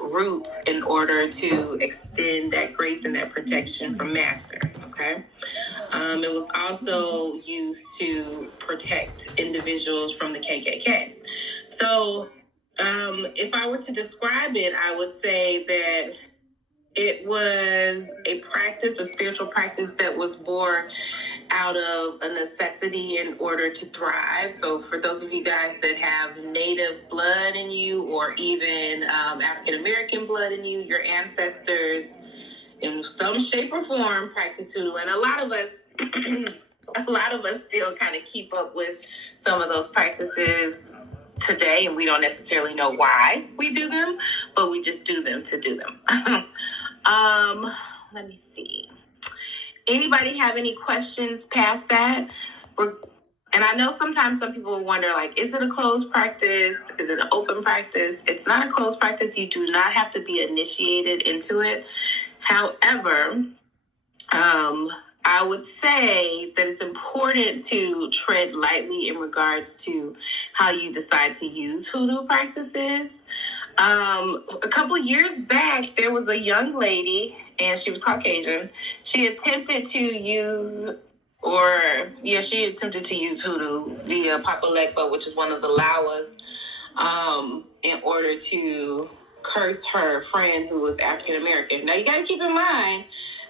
roots in order to extend that grace and that protection from master. Okay. It was also used to protect individuals from the KKK. So, if I were to describe it, I would say that it was a practice, a spiritual practice that was born out of a necessity in order to thrive. So for those of you guys that have native blood in you, or even African-American blood in you, your ancestors in some shape or form practice hoodoo. And a lot of us still kind of keep up with some of those practices today, and we don't necessarily know why we do them, but we just do them to do them. Let me see. Anybody have any questions past that? And I know sometimes some people wonder, like, is it a closed practice? Is it an open practice? It's not a closed practice. You do not have to be initiated into it. However, I would say that it's important to tread lightly in regards to how you decide to use hoodoo practices. A couple years back, there was a young lady, and she was Caucasian. She attempted to use hoodoo via Papa Legba, which is one of the Lawas, in order to curse her friend who was African American. Now, you got to keep in mind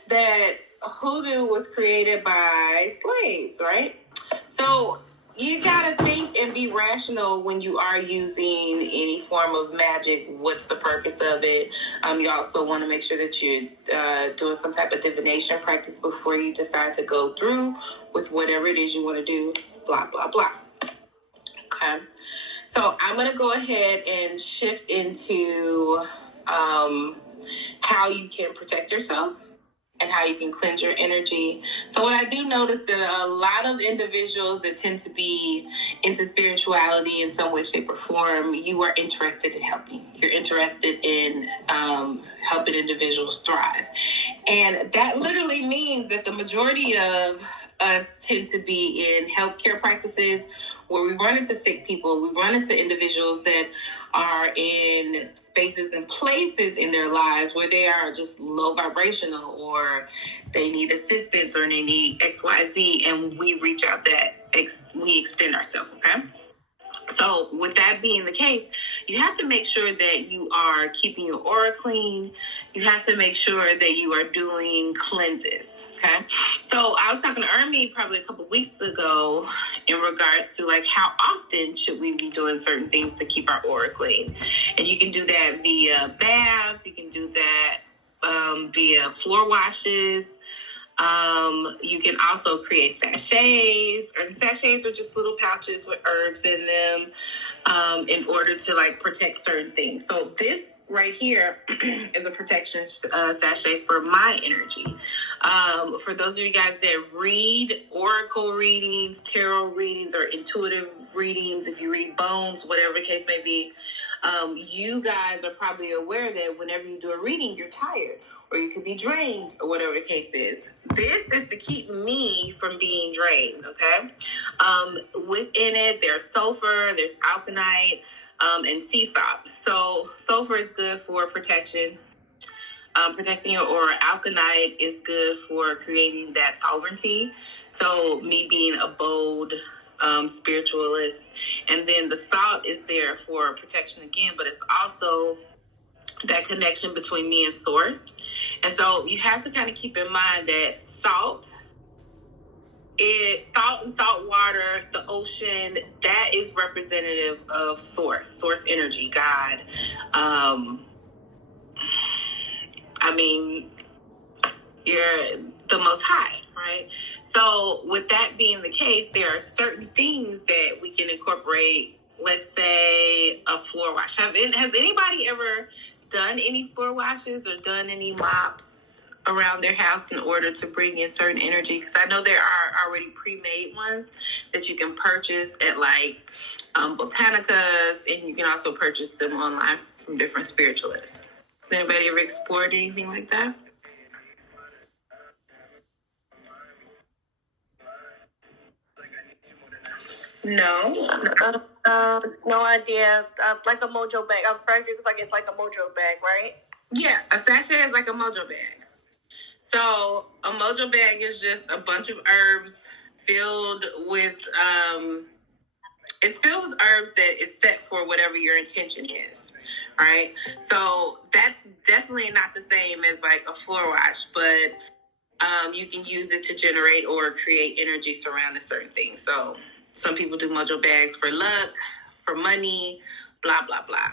that hoodoo was created by slaves, right? So you got to think and be rational when you are using any form of magic. What's the purpose of it? You also want to make sure that you're doing some type of divination practice before you decide to go through with whatever it is you want to do, blah, blah, blah. Okay. So I'm going to go ahead and shift into how you can protect yourself and how you can cleanse your energy. So what I do notice that a lot of individuals that tend to be into spirituality in some way, shape, or form, you are interested in helping. You're interested in helping individuals thrive. And that literally means that the majority of us tend to be in healthcare practices where we run into sick people, we run into individuals that are in spaces and places in their lives where they are just low vibrational, or they need assistance, or they need XYZ, and we reach out we extend ourselves, okay? So with that being the case, you have to make sure that you are keeping your aura clean. You have to make sure that you are doing cleanses, okay? So I was talking to Ermi probably a couple weeks ago in regards to, like, how often should we be doing certain things to keep our aura clean? And you can do that via baths. You can do that via floor washes. You can also create sachets, and sachets are just little pouches with herbs in them, in order to, like, protect certain things. So this right here is a protection sachet for my energy. For those of you guys that read oracle readings, tarot readings, or intuitive readings, if you read bones, whatever the case may be, you guys are probably aware that whenever you do a reading, you're tired, or you could be drained, or whatever the case is. This is to keep me from being drained, okay? Within it, there's sulfur, there's alkaline, and sea salt. So sulfur is good for protection, protecting your aura. Alkaline is good for creating that sovereignty. So me being a bold spiritualist. And then the salt is there for protection again, but it's also that connection between me and source. And so you have to kind of keep in mind that salt and salt water, the ocean, that is representative of source energy, God. You're the Most High, right? So with that being the case, there are certain things that we can incorporate. Let's say a floor wash. Has anybody ever done any floor washes or done any mops around their house in order to bring in certain energy? Because I know there are already pre-made ones that you can purchase at, like, Botanicas, and you can also purchase them online from different spiritualists. Has anybody ever explored anything like that? No. No idea. Like a mojo bag. I'm afraid it's like a mojo bag, right? Yeah, a sachet is like a mojo bag. So a mojo bag is just a bunch of herbs filled with it's filled with herbs that is set for whatever your intention is. Right? So that's definitely not the same as like a floor wash, but you can use it to generate or create energy surrounding certain things. So some people do mojo bags for luck, for money, blah, blah, blah.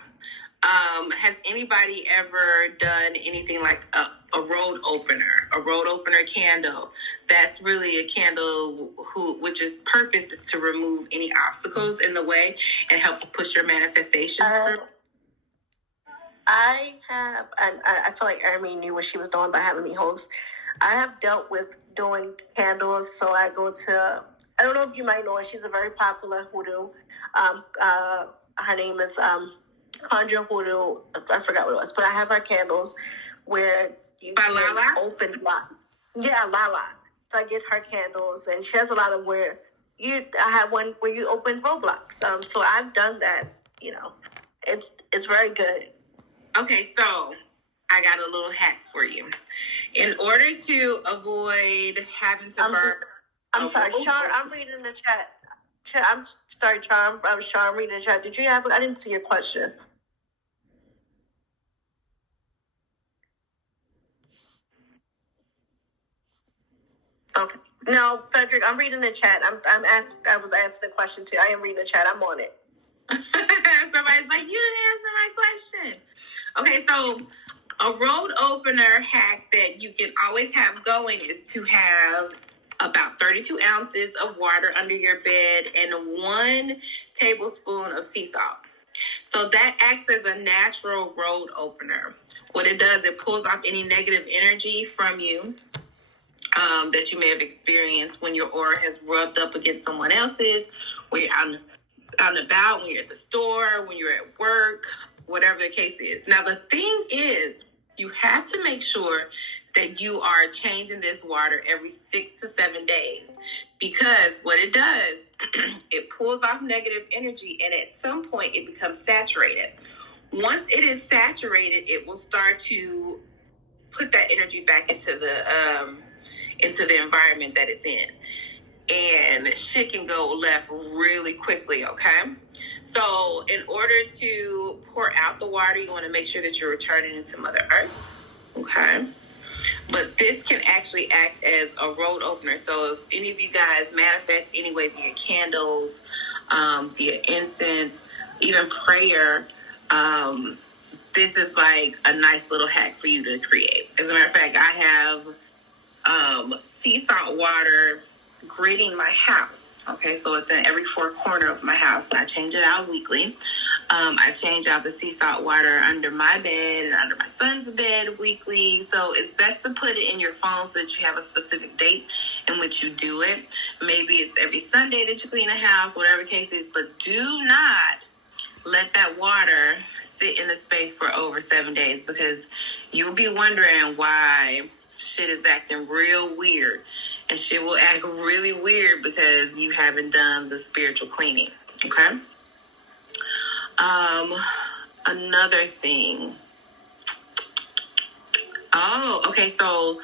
Has anybody ever done anything like a road opener candle? That's really a candle which is purpose is to remove any obstacles in the way and help to push your manifestations through. I have, and I feel like Amy knew what she was doing by having me host. I have dealt with doing candles, so I go to, I don't know if you might know her, she's a very popular hoodoo. Her name is Conjure Hoodoo, I forgot what it was, but I have her candles where you by Lala? Open lots. Yeah, Lala. So I get her candles, and she has a lot of I have one where you open Roblox. So I've done that, it's very good. Okay, so I got a little hack for you. In order to avoid having to burn... I'm sorry, Char, I'm reading the chat. I'm sorry, Char, I'm reading the chat. Did you have... I didn't see your question. Okay. No, Frederick, I'm reading the chat. I was asking a question too. I am reading the chat. I'm on it. Somebody's like, you didn't answer my question. Okay, so a road opener hack that you can always have going is to have about 32 ounces of water under your bed and 1 tablespoon of sea salt. So that acts as a natural road opener. What it does, it pulls off any negative energy from you that you may have experienced when your aura has rubbed up against someone else's, when you're out and about, when you're at the store, when you're at work, whatever the case is. Now, the thing is, you have to make sure that you are changing this water every 6 to 7 days, because what it does, it pulls off negative energy, and at some point it becomes saturated. Once it is saturated, it will start to put that energy back into the environment that it's in. And shit can go left really quickly, okay? So in order to pour out the water, you want to make sure that you're returning it to Mother Earth, okay? But this can actually act as a road opener. So if any of you guys manifest anyway via candles, via incense, even prayer, this is like a nice little hack for you to create. As a matter of fact, I have sea salt water gridding my house. Okay, so it's in every 4 corners of my house, and I change it out weekly. I change out the sea salt water under my bed and under my son's bed weekly. So it's best to put it in your phone so that you have a specific date in which you do it. Maybe it's every Sunday that you clean the house, whatever the case is, but do not let that water sit in the space for over 7 days, because you'll be wondering why shit is acting real weird. And shit will act really weird because you haven't done the spiritual cleaning. Okay? Another thing. Oh, okay. So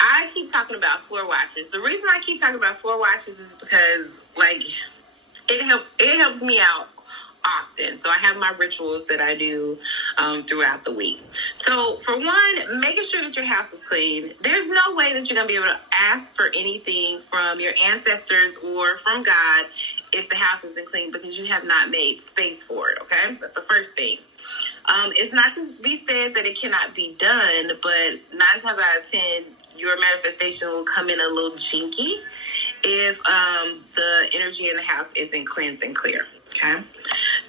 I keep talking about floor washes. The reason I keep talking about floor washes is because, like, it helps me out often. So I have my rituals that I do throughout the week. So for one, making sure that your house is clean. There's no way that you're going to be able to ask for anything from your ancestors or from God if the house isn't clean, because you have not made space for it, okay? That's the first thing. It's not to be said that it cannot be done, but 9 times out of 10, your manifestation will come in a little jinky if the energy in the house isn't cleansed and clear. Okay.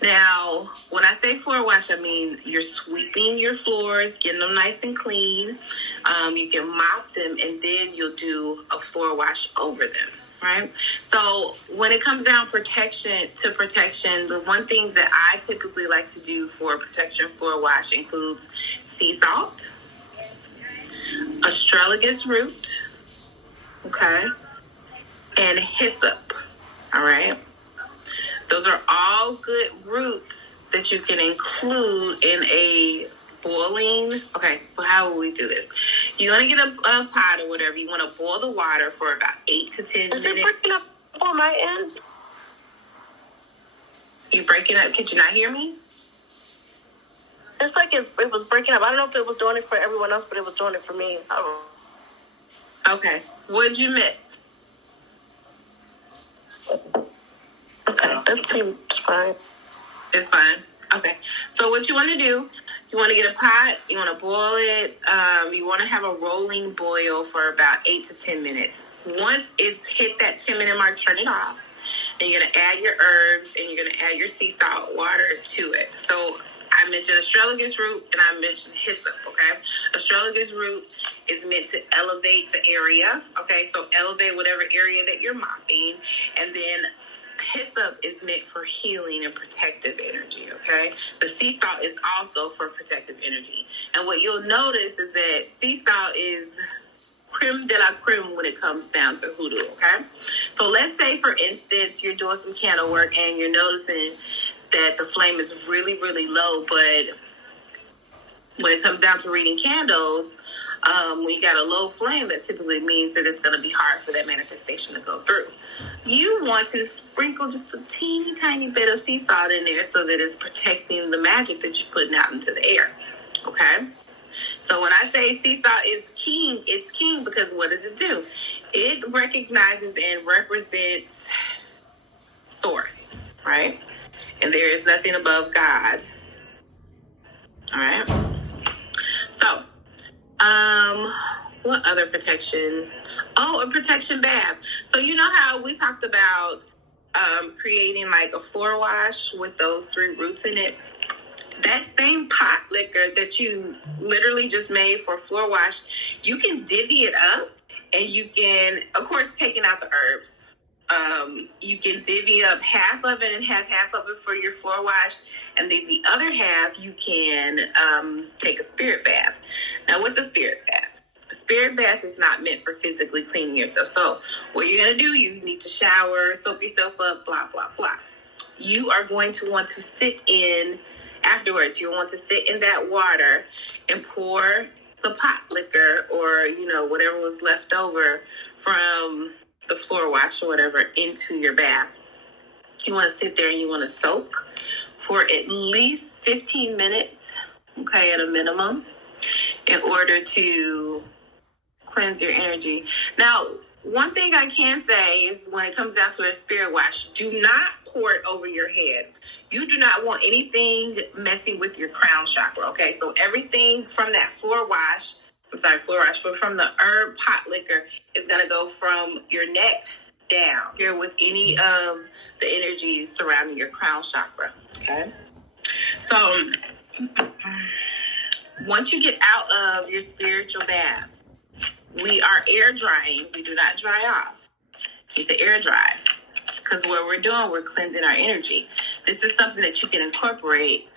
Now, when I say floor wash, I mean you're sweeping your floors, getting them nice and clean. You can mop them, and then you'll do a floor wash over them, right? So when it comes down to protection, the one thing that I typically like to do for protection floor wash includes sea salt, astragalus root, okay, and hyssop, all right? Those are all good roots that you can include in a boiling. Okay, so how will we do this? You're going to get a pot or whatever. You want to boil the water for about 8 to 10 minutes. Is it breaking up on my end? You breaking up? Could you not hear me? It's like it was breaking up. I don't know if it was doing it for everyone else, but it was doing it for me. Okay. What'd you miss? Okay, that seems fine. It's fine. Okay. So what you want to do, you want to get a pot, you want to boil it, you want to have a rolling boil for about 8 to 10 minutes. Once it's hit that 10-minute mark, turn it off. And you're going to add your herbs and you're going to add your sea salt water to it. So I mentioned astragalus root and I mentioned hyssop, okay? Astragalus root is meant to elevate the area, okay? So elevate whatever area that you're mopping. And then hyssop is meant for healing and protective energy, okay? The sea salt is also for protective energy. And what you'll notice is that sea salt is creme de la creme when it comes down to hoodoo, okay? So let's say, for instance, you're doing some candle work and you're noticing that the flame is really, really low, but when it comes down to reading candles, when you got a low flame, that typically means that it's going to be hard for that manifestation to go through. You want to sprinkle just a teeny tiny bit of sea salt in there so that it's protecting the magic that you're putting out into the air, okay? So when I say sea salt is king, it's king because what does it do? It recognizes and represents source, right? And there is nothing above God. All right. So, what other protection? Oh, a protection bath. So you know how we talked about creating like a floor wash with those 3 roots in it? That same pot liquor that you literally just made for floor wash, you can divvy it up and you can, of course, taking out the herbs. You can divvy up half of it and have half of it for your floor wash. And then the other half, you can take a spirit bath. Now, what's a spirit bath? A spirit bath is not meant for physically cleaning yourself. So what you're going to do, you need to shower, soap yourself up, blah, blah, blah. You are going to want to sit in, afterwards, you want to sit in that water and pour the pot liquor or, whatever was left over from the floor wash or whatever into your bath. You want to sit there and you want to soak for at least 15 minutes, okay, at a minimum, in order to cleanse your energy. Now, one thing I can say is when it comes down to a spirit wash, do not pour it over your head. You do not want anything messing with your crown chakra, okay? So everything from that floor wash, but from the herb pot liquor is going to go from your neck down here with any of the energies surrounding your crown chakra, okay? So once you get out of your spiritual bath, we are air drying. We do not dry off. It's an air dry. Because what we're doing, we're cleansing our energy. This is something that you can incorporate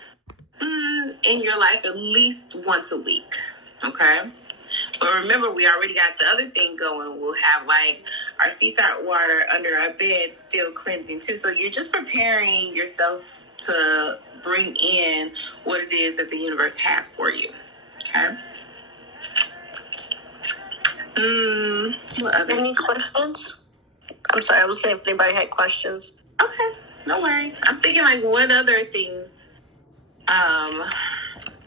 in your life at least once a week. Okay? But remember, we already got the other thing going. We'll have like our sea salt water under our bed still cleansing too. So you're just preparing yourself to bring in what it is that the universe has for you. Okay? What other Any questions? I'm sorry, I was saying if anybody had questions. Okay, no worries. I'm thinking like what other things.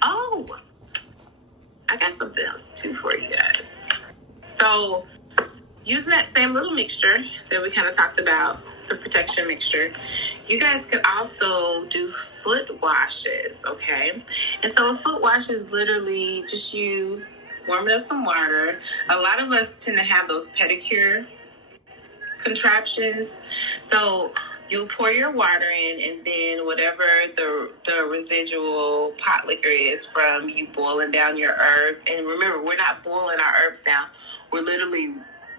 Oh, I got something else too for you guys. So using that same little mixture that we kind of talked about, the protection mixture, you guys could also do foot washes, okay? And so a foot wash is literally just you warming up some water. A lot of us tend to have those pedicure contraptions. So you pour your water in, and then whatever the residual pot liquor is from you boiling down your herbs. And remember, we're not boiling our herbs down. We're literally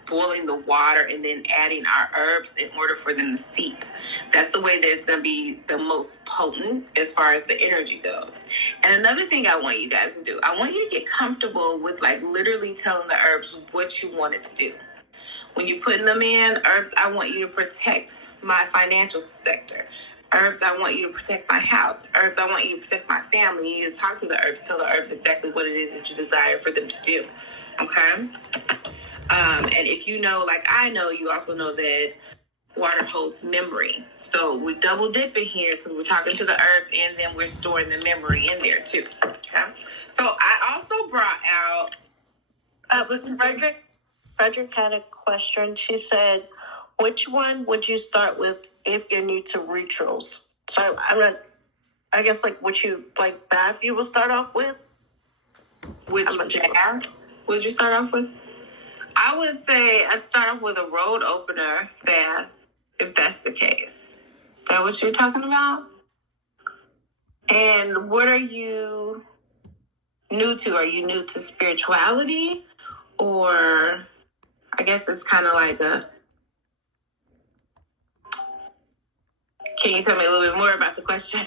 boiling the water and then adding our herbs in order for them to seep. That's the way that it's going to be the most potent as far as the energy goes. And another thing I want you guys to do, I want you to get comfortable with like literally telling the herbs what you want it to do. When you're putting them in, herbs, I want you to protect my financial sector. Herbs, I want you to protect my house. Herbs, I want you to protect my family. You need to talk to the herbs, tell the herbs exactly what it is that you desire for them to do. Okay? And if you know, like I know, you also know that water holds memory. So we double dip in here because we're talking to the herbs and then we're storing the memory in there too. Okay? So I also brought out... Frederick had a question. She said, which one would you start with if you're new to rituals? So I guess like bath you will start off with? Which bath would you start off with? I would say I'd start off with a road opener bath, if that's the case. Is that what you're talking about? And what are you new to? Are you new to spirituality? Or I guess it's kind of like a... Can you tell me a little bit more about the question?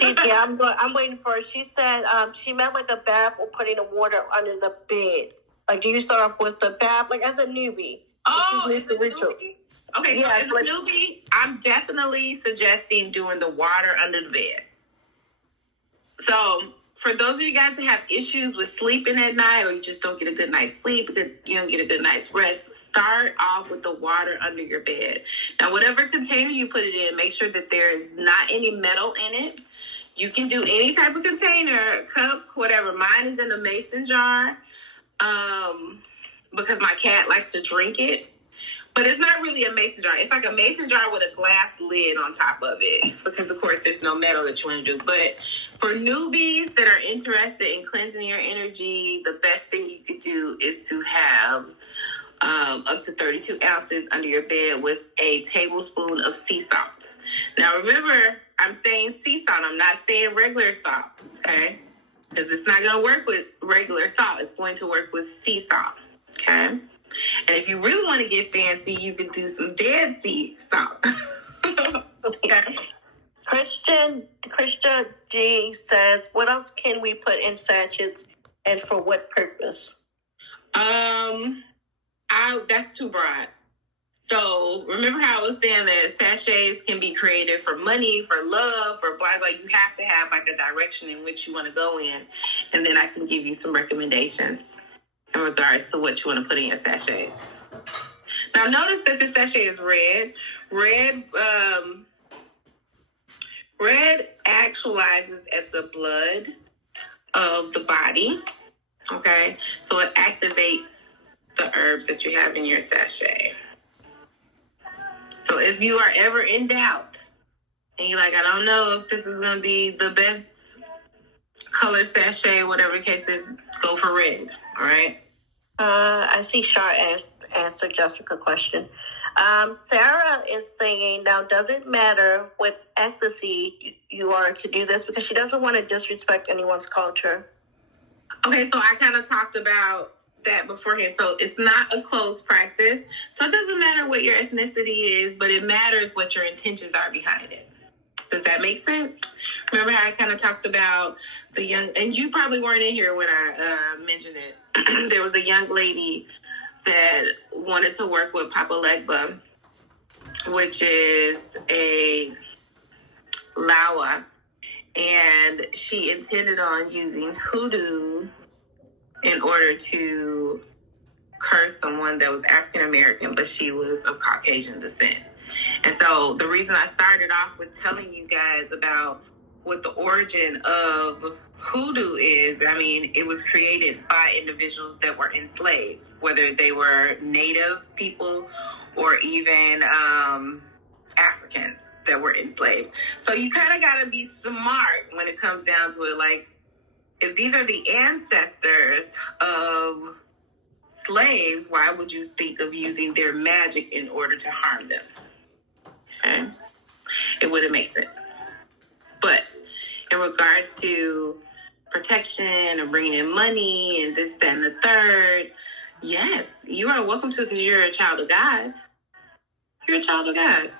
Yeah, I'm waiting for her. She said she meant like a bath or putting the water under the bed. Like, do you start off with the bath, like as a newbie? Oh, as a newbie? Okay, yeah, so as a newbie, I'm definitely suggesting doing the water under the bed. So for those of you guys that have issues with sleeping at night, or you just don't get a good night's sleep, you don't get a good night's rest, start off with the water under your bed. Now, whatever container you put it in, make sure that there is not any metal in it. You can do any type of container, cup, whatever. Mine is in a mason jar because my cat likes to drink it. But it's not really a mason jar. It's like a mason jar with a glass lid on top of it because, of course, there's no metal that you want to do. But for newbies that are interested in cleansing your energy, the best thing you could do is to have up to 32 ounces under your bed with a tablespoon of sea salt. Now, remember, I'm saying sea salt. I'm not saying regular salt, okay? Because it's not going to work with regular salt. It's going to work with sea salt, okay? And if you really want to get fancy, you could do some Dead Sea salt. Okay. Christian G says, what else can we put in sachets and for what purpose? That's too broad. So remember how I was saying that sachets can be created for money, for love, for blah, blah. You have to have like a direction in which you want to go in. And then I can give you some recommendations in regards to what you want to put in your sachets. Now, notice that the sachet is red. Red actualizes as the blood of the body, okay? So it activates the herbs that you have in your sachet. So if you are ever in doubt and you're like, I don't know if this is going to be the best color sachet, whatever the case is, go for red, all right? I see Shar answer Jessica's question. Sarah is saying, now, does it matter what ethnicity you are to do this? Because she doesn't want to disrespect anyone's culture. Okay, so I kind of talked about that beforehand. So it's not a closed practice. So it doesn't matter what your ethnicity is, but it matters what your intentions are behind it. Does that make sense? Remember how I kind of talked about the young, and you probably weren't in here when I mentioned it. There was a young lady that wanted to work with Papa Legba, which is a Lawa, and she intended on using hoodoo in order to curse someone that was African American, but she was of Caucasian descent. And so the reason I started off with telling you guys about what the origin of hoodoo is, I mean, it was created by individuals that were enslaved, whether they were native people or even Africans that were enslaved. So you kind of got to be smart when it comes down to it. Like, if these are the ancestors of slaves, why would you think of using their magic in order to harm them? Okay? It wouldn't make sense. But in regards to protection and bringing in money and this, that, and the third, yes, you are welcome to, because you're a child of God. You're a child of God.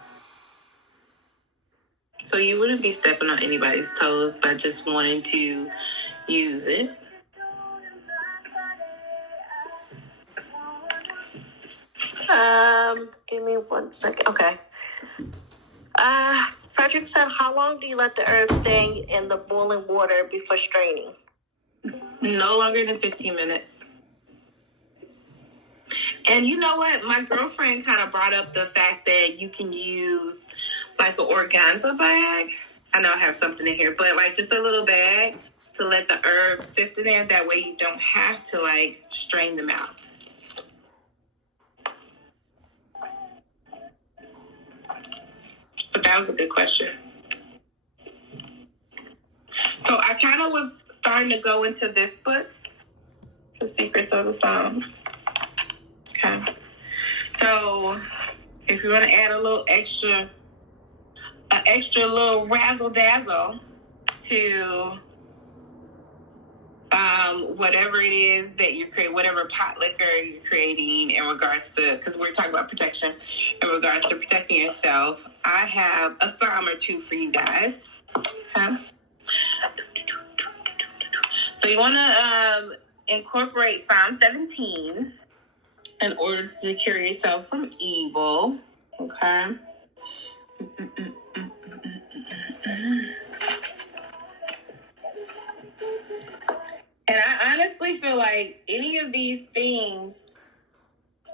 So you wouldn't be stepping on anybody's toes by just wanting to use it. Give me 1 second. Okay. Patrick said, how long do you let the herbs stay in the boiling water before straining? No longer than 15 minutes. And you know what? My girlfriend kind of brought up the fact that you can use like an organza bag. I know I have something in here, but like just a little bag to let the herbs sift in there. That way you don't have to like strain them out. But that was a good question. So I kind of was starting to go into this book, The Secrets of the Psalms. Okay. So if you want to add an extra little razzle dazzle to whatever it is that you create, whatever pot liquor you're creating in regards to, because we're talking about protection, in regards to protecting yourself, I have a psalm or two for you guys. Okay. So you want to incorporate Psalm 17 in order to secure yourself from evil. Okay. And I honestly feel like any of these things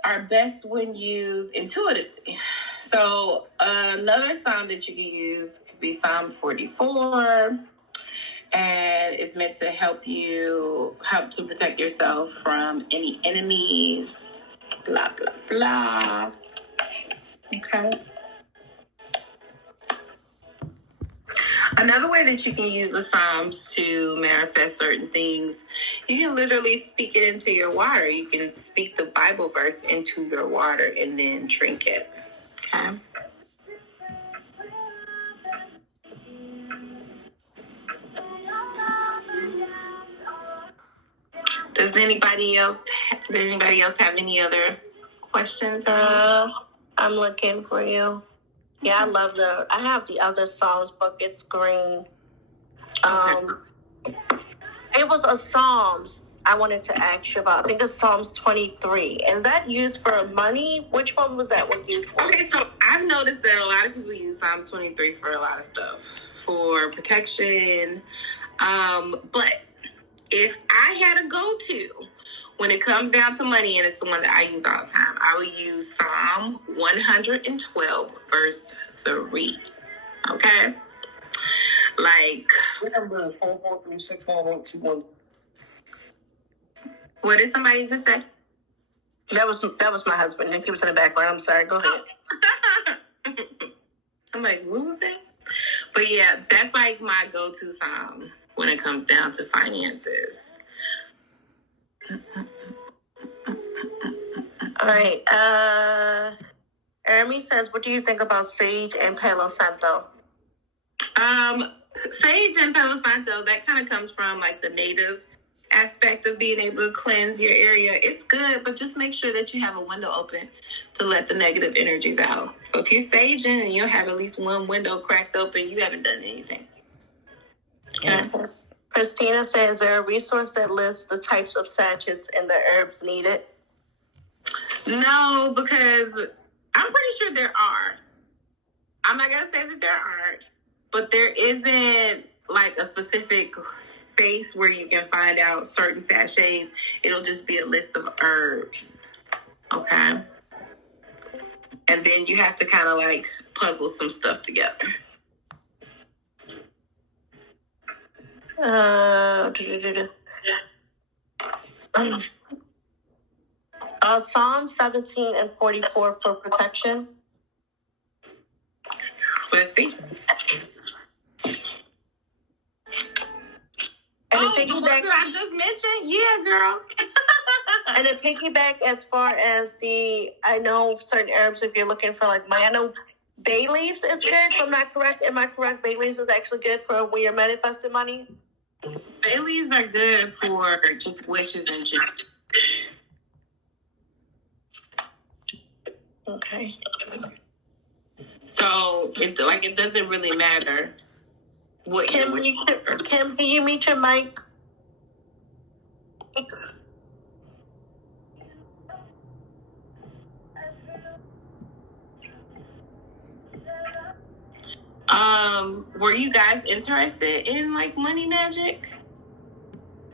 are best when used intuitively. So another psalm that you can use could be Psalm 44. And it's meant to help to protect yourself from any enemies, blah, blah, blah. Okay. Another way that you can use the Psalms to manifest certain things, you can literally speak it into your water. You can speak the Bible verse into your water and then drink it. Okay. Does anybody else have any other questions? I'm looking for you. Yeah, I have the other Psalms book. It's green. Okay. It was a Psalms I wanted to ask you about. I think it's Psalms 23. Is that used for money? Which one was that one used for? Okay, so I've noticed that a lot of people use Psalm 23 for a lot of stuff. For protection. But if I had a go-to, when it comes down to money, and it's the one that I use all the time, I would use Psalm 112, verse 3. Okay? Like, what did somebody just say? That was my husband, and he was in the background. I'm sorry. Go ahead. I'm like, what was that? But yeah, that's like my go-to psalm when it comes down to finances. All right. Ermi says, what do you think about sage and Palo Santo? Sage and Palo Santo, that kind of comes from like the native aspect of being able to cleanse your area. It's good, but just make sure that you have a window open to let the negative energies out. So if you're saging and you have at least one window cracked open, you haven't done anything. Okay. Christina says, is there a resource that lists the types of sachets and the herbs needed? No, because I'm pretty sure there are. I'm not going to say that there aren't, but there isn't like a specific space where you can find out certain sachets. It'll just be a list of herbs. Okay. And then you have to kind of like puzzle some stuff together. Psalm 17 and 44 for protection. Let's see. And the ones that I just mentioned? Yeah, girl. And a piggyback as far as I know certain herbs, if you're looking for like I know bay leaves is good, if I'm not correct. Am I correct? Bay leaves is actually good for when you're manifesting money? Bay leaves are good for just wishes and shit. Okay. So it doesn't really matter what Kim, can you mute your mic? were you guys interested in like money magic?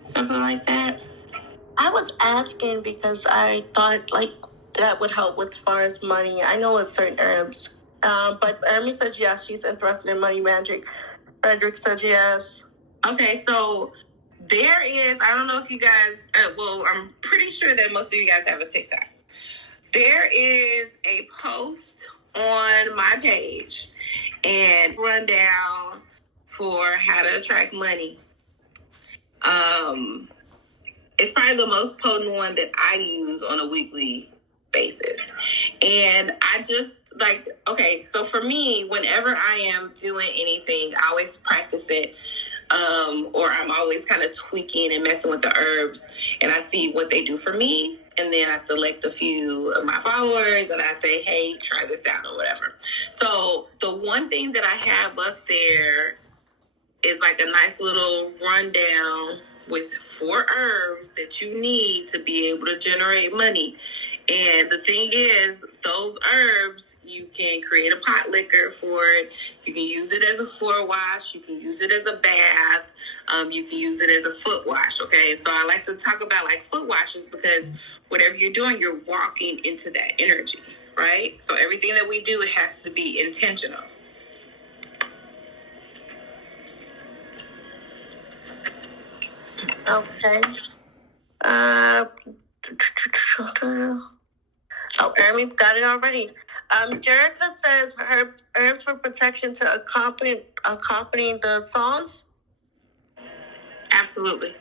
Something like that? I was asking because I thought like that would help with as far as money. I know it's certain herbs. But Amy said yes, she's interested in money magic. Frederick said yes. Okay, so there is, I don't know if you guys, well, I'm pretty sure that most of you guys have a TikTok. There is a post on my page and rundown for how to attract money. It's probably the most potent one that I use on a weekly basis. And I just like, okay, so for me, whenever I am doing anything, I always practice it. Or I'm always kind of tweaking and messing with the herbs, and I see what they do for me. And then I select a few of my followers and I say, hey, try this out or whatever. So the one thing that I have up there is like a nice little rundown with 4 herbs that you need to be able to generate money. And the thing is, those herbs, you can create a pot liquor for it. You can use it as a floor wash. You can use it as a bath. You can use it as a foot wash, okay? So I like to talk about like foot washes because whatever you're doing, you're walking into that energy, right? So everything that we do, it has to be intentional. Okay. Oh, Amy got it already. Jerica says herbs for protection to accompany the songs. Absolutely.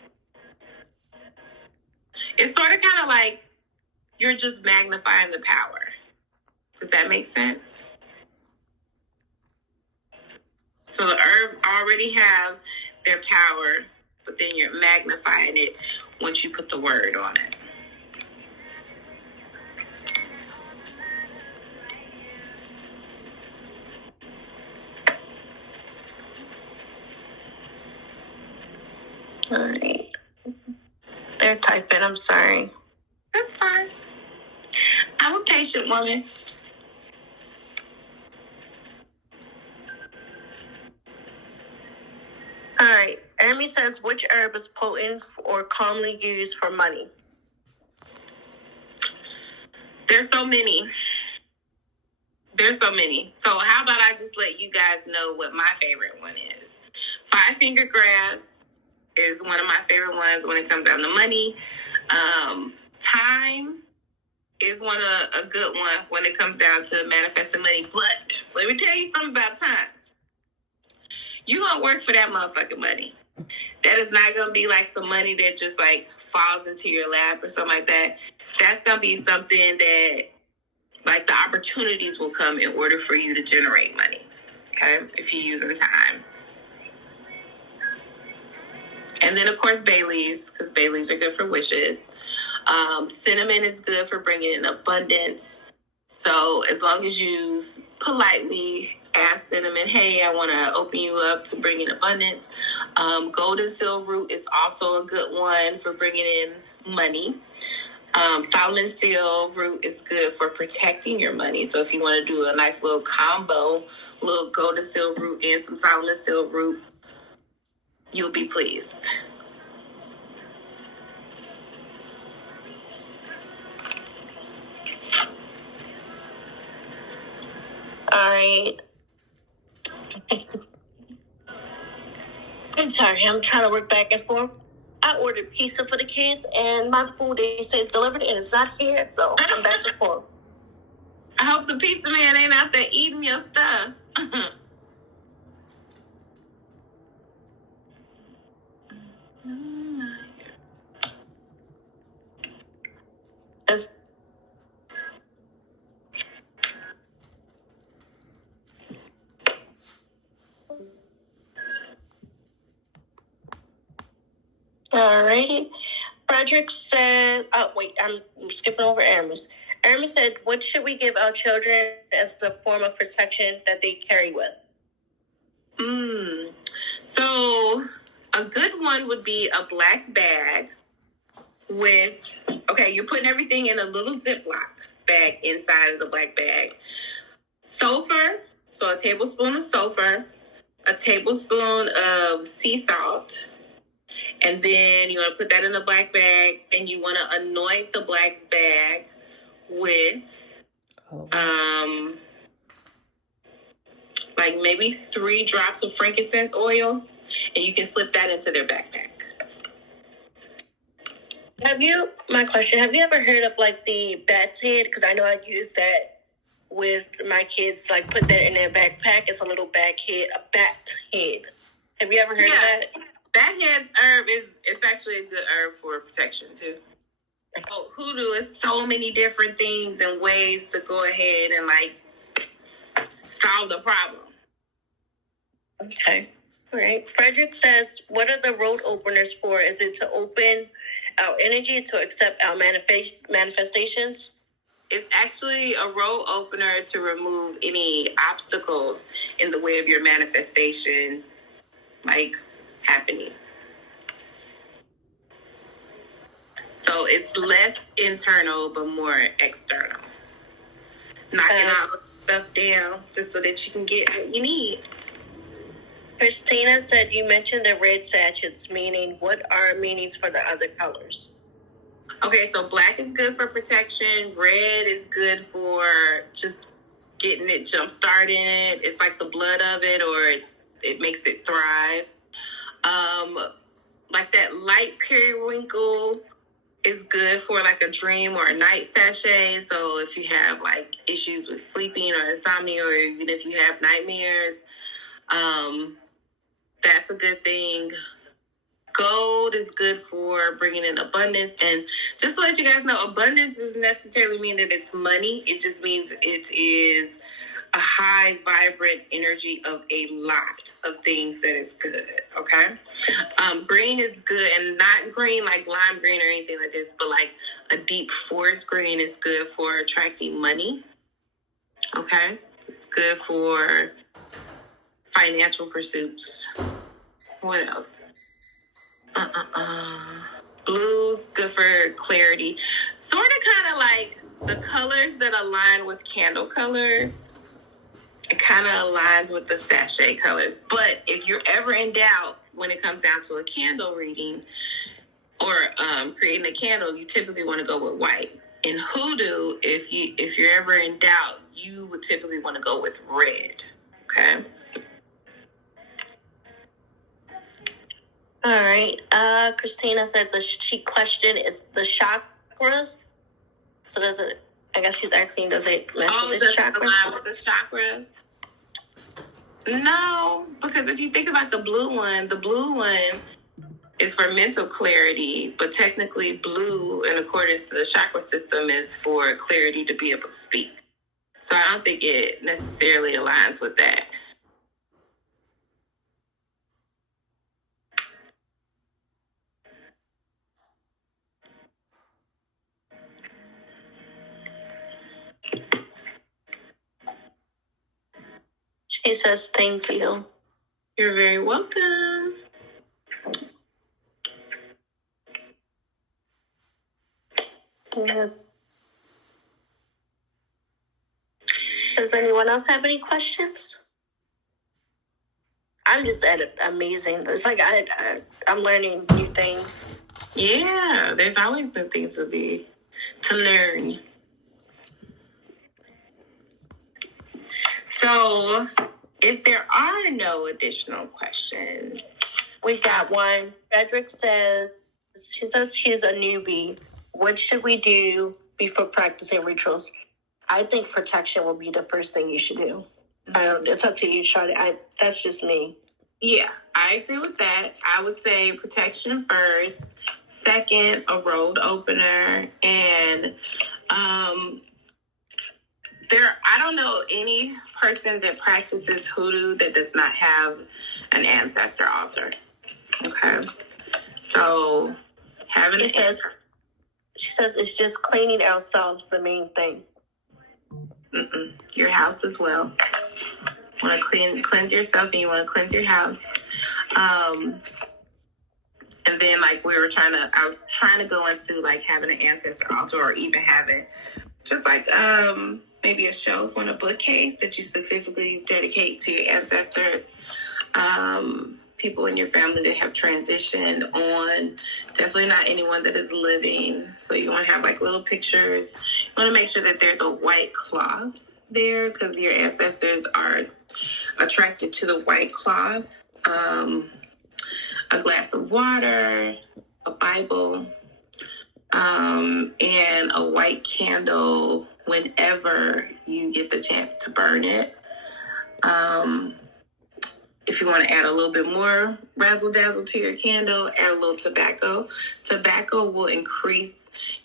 It's sort of kind of like you're just magnifying the power. Does that make sense? So the herb already have their power, but then you're magnifying it once you put the word on it. All right. They're typing. I'm sorry. That's fine. I'm a patient woman. All right. Amy says, which herb is potent or commonly used for money? There's so many. So how about I just let you guys know what my favorite one is. 5-finger grass is one of my favorite ones when it comes down to money. Thyme is a good one when it comes down to manifesting money. But let me tell you something about thyme. You're going to work for that motherfucking money. That is not going to be like some money that just like falls into your lap or something like that. That's going to be something that like the opportunities will come in order for you to generate money. Okay? If you're using thyme. And then, of course, bay leaves, because bay leaves are good for wishes. Cinnamon is good for bringing in abundance. So as long as you politely ask cinnamon, hey, I want to open you up to bring in abundance. Golden seal root is also a good one for bringing in money. Solomon seal root is good for protecting your money. So if you want to do a nice little combo, little golden seal root and some Solomon seal root, you'll be pleased. All right. I'm sorry. I'm trying to work back and forth. I ordered pizza for the kids, and my food, they say, is delivered, and it's not here, so I'm back and forth. I hope the pizza man ain't out there eating your stuff. Alrighty. Frederick said, oh, wait, I'm skipping over Aramis. Aramis said, what should we give our children as a form of protection that they carry with? So a good one would be a black bag with, okay, you're putting everything in a little Ziploc bag inside of the black bag. Sulfur, so a tablespoon of sulfur, a tablespoon of sea salt. And then you want to put that in a black bag, and you want to anoint the black bag with like maybe 3 drops of frankincense oil, and you can slip that into their backpack. Have you ever heard of like the bat's head? Because I know I use that with my kids, like put that in their backpack. It's a little bat head. Have you ever heard of that? Bat head herb it's actually a good herb for protection too. So hoodoo is so many different things and ways to go ahead and like solve the problem. Okay. All right. Frederick says, what are the road openers for? Is it to open our energies to accept our manifestations? It's actually a road opener to remove any obstacles in the way of your manifestation, like happening. So it's less internal, but more external. Knocking all stuff down just so that you can get what you need. Christina said, you mentioned the red sachets, meaning what are meanings for the other colors? Okay, so black is good for protection. Red is good for just getting it jump started in it. It's like the blood of it, or it makes it thrive. Like that light periwinkle is good for like a dream or a night sachet. So if you have like issues with sleeping or insomnia, or even if you have nightmares, that's a good thing. Gold is good for bringing in abundance. And just to let you guys know, abundance doesn't necessarily mean that it's money. It just means it is a high, vibrant energy of a lot of things that is good, okay? Green is good, and not green like lime green or anything like this, but like a deep forest green is good for attracting money, okay? It's good for financial pursuits. What else? Blue's good for clarity. Sort of kind of like the colors that align with candle colors. It kind of aligns with the sachet colors. But if you're ever in doubt when it comes down to a candle reading or creating a candle, you typically want to go with white. In hoodoo, if you're ever in doubt, you would typically want to go with red. Okay. All right. Christina said she questioned is the chakras. So does it? I guess she's asking, does it mess with the chakras? Align with the chakras? No, because if you think about the blue one is for mental clarity, but technically blue, in accordance to the chakra system, is for clarity to be able to speak. So I don't think it necessarily aligns with that. She says, thank you. You're very welcome. Yeah. Does anyone else have any questions? I'm just amazing. It's like I'm learning new things. Yeah, there's always new things to learn. So, if there are no additional questions, we got one. Frederick says, she says she's a newbie. What should we do before practicing rituals? I think protection will be the first thing you should do. It's up to you, Charlotte. That's just me. Yeah, I agree with that. I would say protection first. Second, a road opener. And I don't know any person that practices hoodoo that does not have an ancestor altar. Okay. So having she says it's just cleaning ourselves the main thing. Your house as well. You want to cleanse yourself, and you want to cleanse your house. And then like I was trying to go into like having an ancestor altar, or even having just like maybe a shelf on a bookcase that you specifically dedicate to your ancestors. people in your family that have transitioned on. Definitely not anyone that is living. So you want to have like little pictures. You want to make sure that there's a white cloth there because your ancestors are attracted to the white cloth. A glass of water, a Bible, and a white candle whenever you get the chance to burn it. If you want to add a little bit more razzle dazzle to your candle, add a little tobacco. Tobacco will increase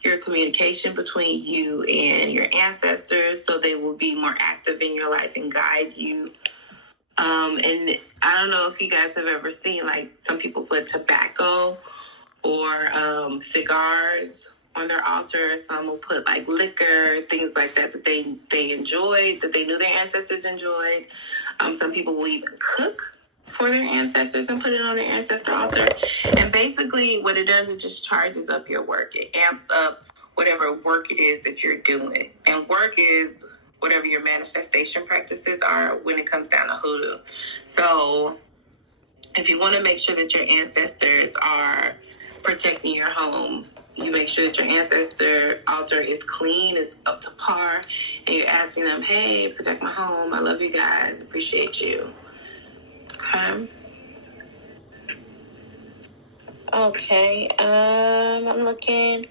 your communication between you and your ancestors, so they will be more active in your life and guide you. And I don't know if you guys have ever seen, like, some people put tobacco or cigars on their altar. Some will put like liquor, things like that they enjoyed, that they knew their ancestors enjoyed. Some people will even cook for their ancestors and put it on their ancestor altar. And basically what it does, it just charges up your work. It amps up whatever work it is that you're doing. And work is whatever your manifestation practices are when it comes down to hoodoo. So if you want to make sure that your ancestors are protecting your home, you make sure that your ancestor altar is clean, is up to par, and you're asking them, hey, protect my home. I love you guys. Appreciate you. Okay. Okay. I'm looking.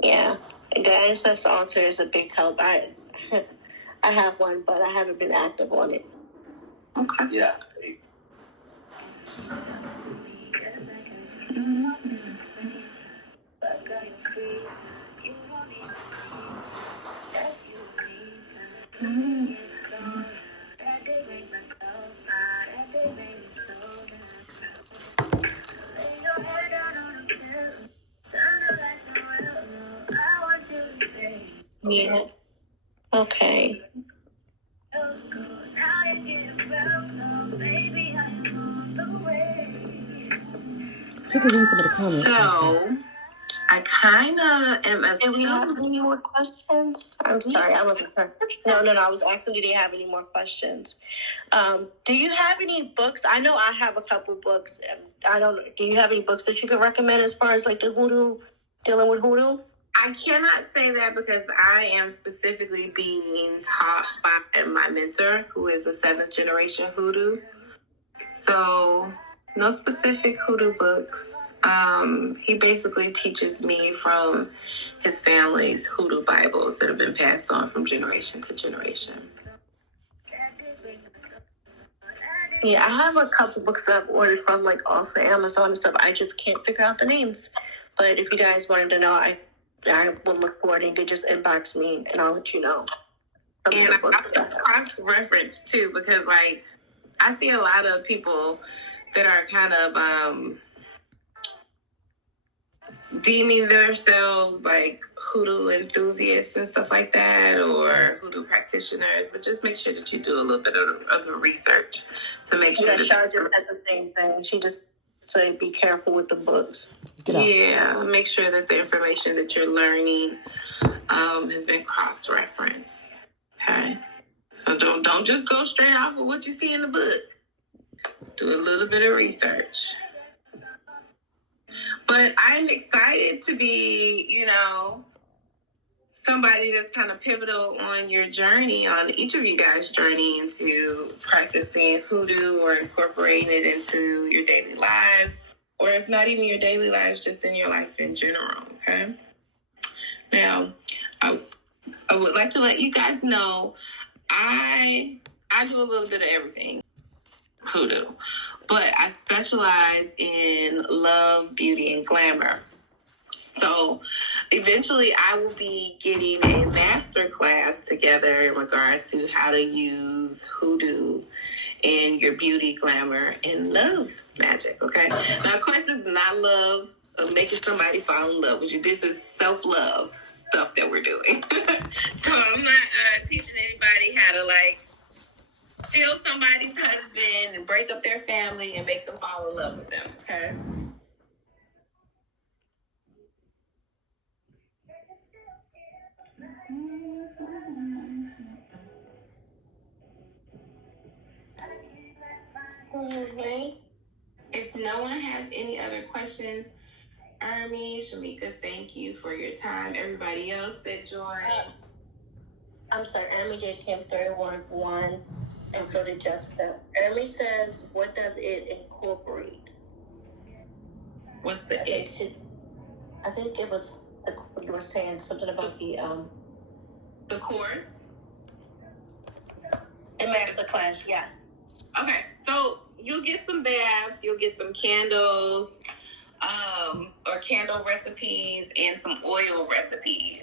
Yeah. The ancestor altar is a big help. I have one, but I haven't been active on it. Okay. Yeah. Yeah. Okay. She could read some of the comments. So, I kind of am Do we have any more questions? I'm sorry, I wasn't sure. No, I was asking, do they have any more questions? Do you have any books? I know I have a couple books. I don't know. Do you have any books that you could recommend as far as like the hoodoo, dealing with hoodoo? I cannot say that because I am specifically being taught by my mentor, who is a 7th generation hoodoo. So, no specific hoodoo books. He basically teaches me from his family's hoodoo Bibles that have been passed on from generation to generation. Yeah, I have a couple books that I've ordered from like off of Amazon and stuff. I just can't figure out the names. But if you guys wanted to know, I will look for it and you could just inbox me and I'll let you know. And I also cross-reference too, because like I see a lot of people that are kind of deeming themselves like hoodoo enthusiasts and stuff like that, or hoodoo practitioners, but just make sure that you do a little bit of the research to make sure. Yeah, Shar just said the same thing. She just said be careful with the books. Yeah, make sure that the information that you're learning has been cross-referenced. Okay, so don't just go straight off of what you see in the book. Do a little bit of research. But I'm excited to be, somebody that's kind of pivotal on your journey, on each of you guys' journey into practicing hoodoo or incorporating it into your daily lives, or if not even your daily lives, just in your life in general, okay? Now, I would like to let you guys know I do a little bit of everything hoodoo, but I specialize in love, beauty, and glamour. So eventually I will be getting a master class together in regards to how to use hoodoo in your beauty, glamour, and love magic, okay? Now, of course, this is not love of making somebody fall in love with you. This is self-love stuff that we're doing. So I'm not teaching anybody how to, steal somebody's husband and break up their family and make them fall in love with them, okay? Okay. If no one has any other questions, Army, Shamika, thank you for your time. Everybody else that joined. I'm sorry, Army did Camp 31-1, and so did Jessica. Army says, what does it incorporate? What's the it? I think it was, you were saying something about the course? The master class, yes. Okay, so you'll get some baths, you'll get some candles, or candle recipes and some oil recipes.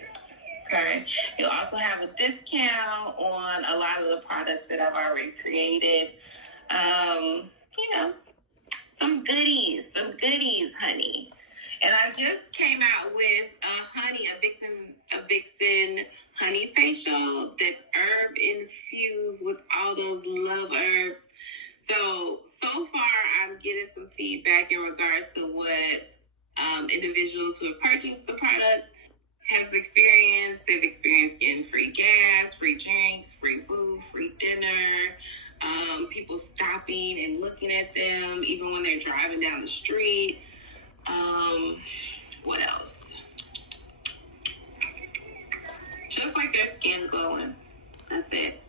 Okay. You'll also have a discount on a lot of the products that I've already created. Some goodies, honey. And I just came out with a Vixen honey facial that's herb infused with all those love herbs. So far I'm getting some feedback in regards to what individuals who have purchased the product has experienced. They've experienced getting free gas, free drinks, free food, free dinner, people stopping and looking at them even when they're driving down the street. What else? Just like their skin glowing. That's it.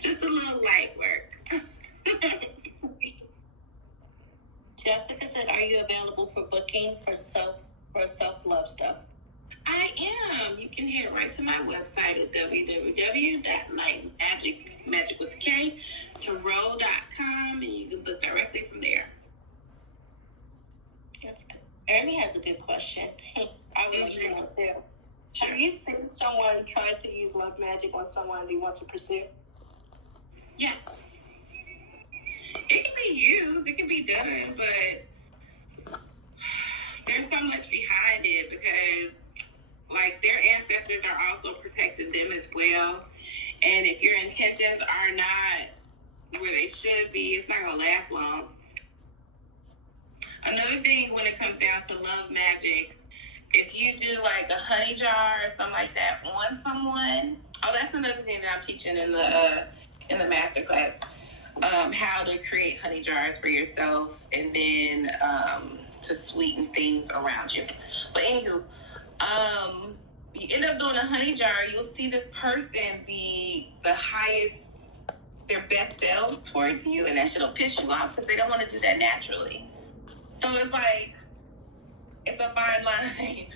Just a little light work. Jessica said, are you available for booking for self-love stuff? I am. You can head right to my website at Magick with K, tarot.com, and you can book directly from there. That's good. Amy has a good question. I would like to know too. Have you seen someone try to use love magic on someone they want to pursue? Yes. It can be used, it can be done, but there's so much behind it because, like, their ancestors are also protecting them as well. And if your intentions are not where they should be, it's not going to last long. Another thing when it comes down to love magic, if you do like a honey jar or something like that on someone, that's another thing that I'm teaching in the master class, how to create honey jars for yourself and then to sweeten things around you. But anywho, you end up doing a honey jar, you'll see this person be the highest, their best selves towards you, and that shit'll piss you off because they don't want to do that naturally. So it's like, it's a fine line.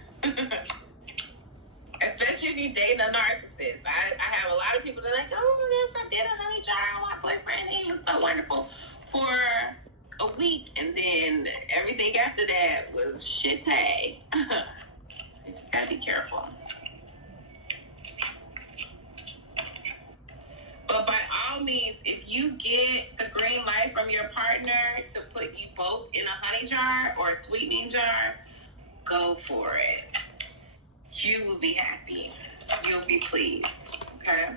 Especially if you're dating a narcissist. I have a lot of people that are like, oh, yes, I did a honey jar on my boyfriend. He was so wonderful for a week. And then everything after that was shitty. You just gotta be careful. But by all means, if you get the green light from your partner to put you both in a honey jar or a sweetening jar, go for it. You will be happy. You'll be pleased. Okay?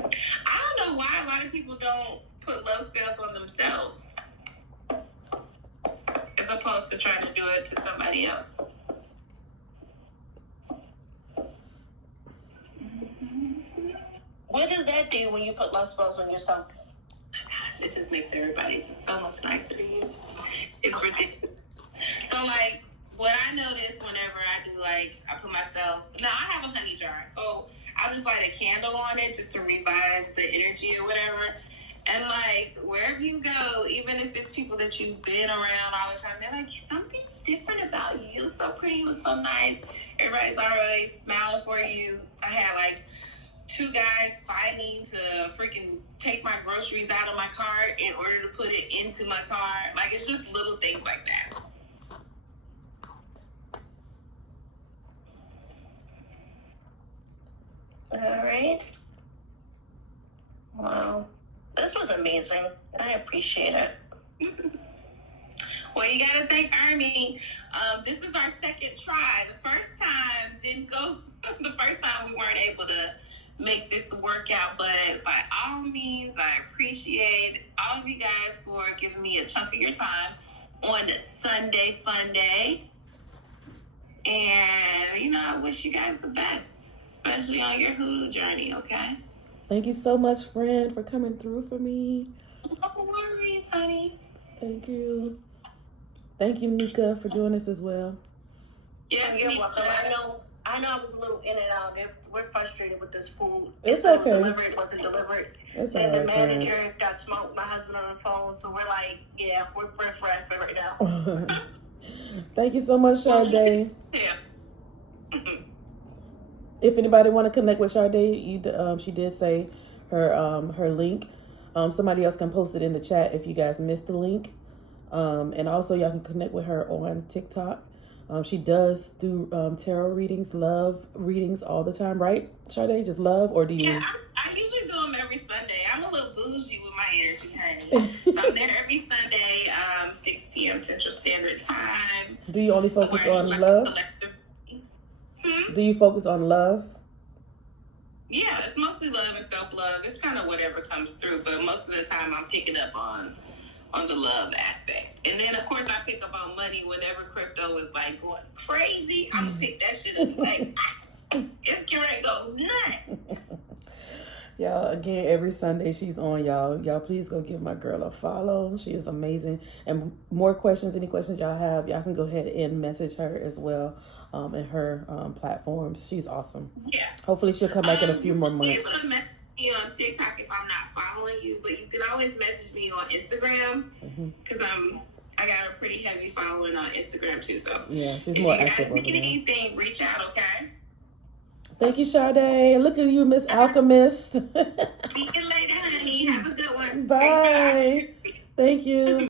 I don't know why a lot of people don't put love spells on themselves as opposed to trying to do it to somebody else. What does that do when you put love spells on yourself? Oh my gosh, it just makes everybody just so much nicer to you. It's ridiculous. So, like, what I notice whenever I do, like, I put myself, now I have a honey jar, so I'll just light a candle on it just to revive the energy or whatever. And, like, wherever you go, even if it's people that you've been around all the time, they're like, something's different about you. You look so pretty, you look so nice. Everybody's always smiling for you. I had, like, 2 guys fighting to freaking take my groceries out of my cart in order to put it into my car. Like, it's just little things like that. All right. Wow. This was amazing. I appreciate it. Well, you got to thank Army. This is our second try. The first time didn't go. The first time we weren't able to make this work out, but by all means, I appreciate all of you guys for giving me a chunk of your time on Sunday Fun Day. And, I wish you guys the best. especially on your hoodoo journey, okay? Thank you so much, friend, for coming through for me. No worries, honey. Thank you. Thank you, Nika, for doing this as well. Yeah, You're welcome. I know I was a little in and out. We're frustrated with this food. It's It was okay. delivered, it wasn't delivered. It's And the all right, manager got smoked with my husband on the phone, so we're like, yeah, we're fresh right now. friend. Thank you so much, Sade. Yeah. If anybody want to connect with Sade, she did say her link. Somebody else can post it in the chat if you guys missed the link. And also y'all can connect with her on TikTok. She does do tarot readings, love readings all the time, right, Sade? Just love, or do you? Yeah, I usually do them every Sunday. I'm a little bougie with my energy, honey. So I'm there every Sunday, 6 p.m. Central Standard Time. Do you only focus on love? Do you focus on love? Yeah, it's mostly love and self-love. It's kind of whatever comes through, but most of the time I'm picking up on the love aspect. And then, of course, I pick up on money whenever crypto is, like, going crazy. I'm going to pick that shit up. Like, it's going to go nuts. Y'all, again, every Sunday she's on, y'all. Y'all, please go give my girl a follow. She is amazing. And more questions, any questions y'all have, y'all can go ahead and message her as well in her platforms. She's awesome. Yeah. Hopefully she'll come back in a few more months. You can message me on TikTok if I'm not following you, but you can always message me on Instagram because I got a pretty heavy following on Instagram too. So yeah, she's more active over there. If you guys need anything, reach out, okay? Thank you, Sade. Look at you, Miss Alchemist. See you later, honey. Have a good one. Bye. Thank you.